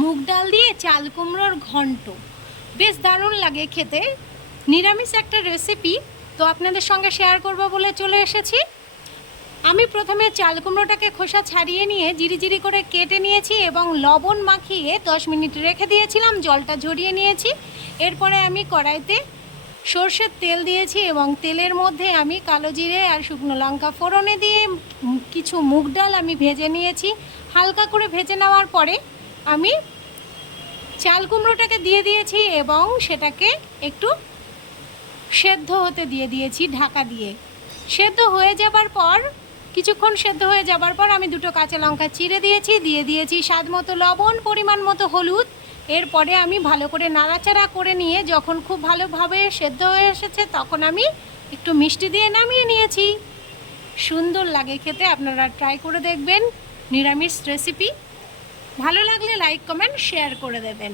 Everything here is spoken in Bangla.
মুগ ডাল দিয়ে চাল কুমড়োর ঘন্ট। বেশ দারুণ লাগে খেতে, নিরামিষ একটা রেসিপি। তো আপনাদের সঙ্গে শেয়ার করব বলে চলে এসেছি। আমি প্রথমে চাল কুমড়োটাকে খোসা ছাড়িয়ে নিয়ে জিরি করে কেটে নিয়েছি এবং লবণ মাখিয়ে 10 মিনিট রেখে দিয়েছিলাম, জলটা ঝরিয়ে নিয়েছি। এরপরে আমি কড়াইতে সর্ষের তেল দিয়েছি এবং তেলের মধ্যে আমি কালো জিরে আর শুকনো লঙ্কা ফোড়নে দিয়ে কিছু মুগ ডাল আমি ভেজে নিয়েছি। হালকা করে ভেজে নেওয়ার পরে আমি চাল কুমড়োটাকে দিয়ে দিয়েছি এবং সেটাকে একটু সেদ্ধ হতে দিয়ে দিয়েছি ঢাকা দিয়ে। সেদ্ধ হয়ে যাবার পর কিছুক্ষণ সেদ্ধ হয়ে যাবার পর আমি দুটো কাঁচা লঙ্কা চিড়ে দিয়েছি, দিয়ে দিয়েছি স্বাদ মতো লবণ, পরিমাণ মতো হলুদ। এরপরে আমি ভালো করে নাড়াচাড়া করে নিয়ে যখন খুব ভালোভাবে সেদ্ধ হয়ে এসেছে তখন আমি একটু মিষ্টি দিয়ে নামিয়ে নিয়েছি। সুন্দর লাগে খেতে, আপনারা ট্রাই করে দেখবেন। নিরামিষ রেসিপি ভালো লাগলে লাইক কমেন্ট শেয়ার করে দেবেন।